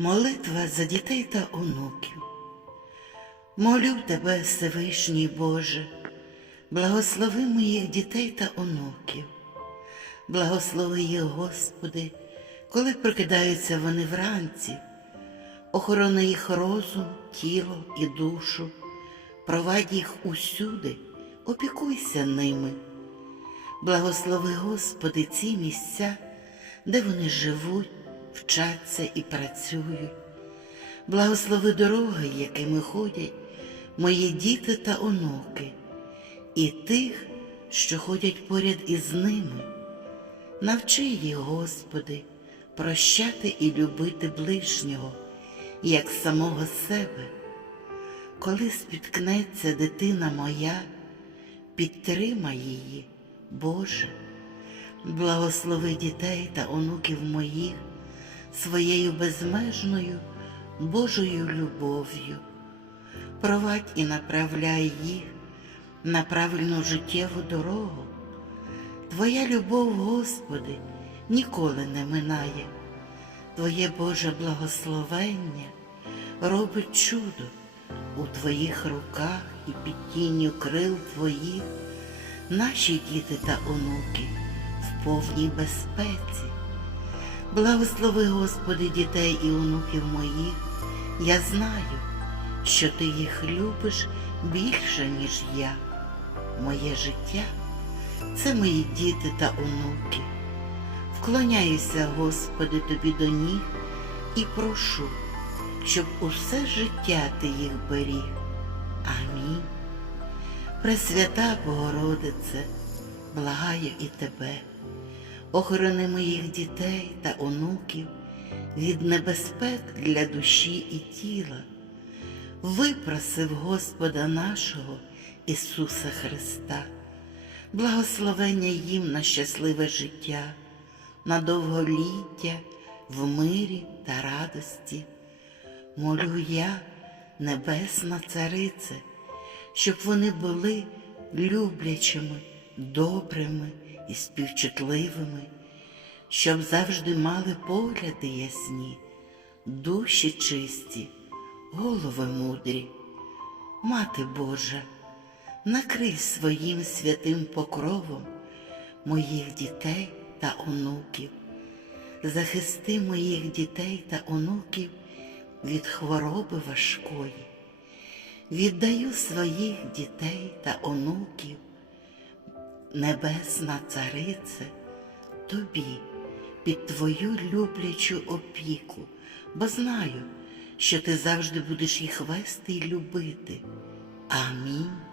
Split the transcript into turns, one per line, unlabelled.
Молитва за дітей та онуків. Молю тебе, Всевишній Боже, благослови моїх дітей та онуків. Благослови їх, Господи, коли прокидаються вони вранці, охорони їх розум, тіло і душу, провадь їх усюди, опікуйся ними. Благослови, Господи, ці місця, де вони живуть, вчаться і працюють. Благослови дороги, якими ходять мої діти та онуки, і тих, що ходять поряд із ними. Навчи їх, Господи, прощати і любити ближнього, як самого себе. Коли спіткнеться дитина моя, підтримай її, Боже, благослови дітей та онуків моїх своєю безмежною Божою любов'ю. Провадь і направляй їх на правильну життєву дорогу. Твоя любов, Господи, ніколи не минає. Твоє Боже благословення робить чудо у Твоїх руках і під тінню крил Твоїх, наші діти та онуки в повній безпеці. Благослови, Господи, дітей і онуків моїх. Я знаю, що Ти їх любиш більше, ніж я. Моє життя це мої діти та онуки. Вклоняюся, Господи, Тобі до ніг і прошу, щоб усе життя Ти їх беріг. Амінь. Пресвята Богородице, благаю і Тебе, охорони моїх дітей та онуків від небезпек для душі і тіла. Випросив Господа нашого Ісуса Христа, благословення їм на щасливе життя, на довголіття в мирі та радості. Молю я, Небесна Царице, щоб вони були люблячими, добрими і співчутливими, щоб завжди мали погляди ясні, душі чисті, голови мудрі. Мати Божа, накрий своїм святим покровом моїх дітей та онуків, захисти моїх дітей та онуків від хвороби важкої. Віддаю своїх дітей та онуків, Небесна Царице, тобі під твою люблячу опіку, бо знаю, що ти завжди будеш їх вести і любити. Амінь.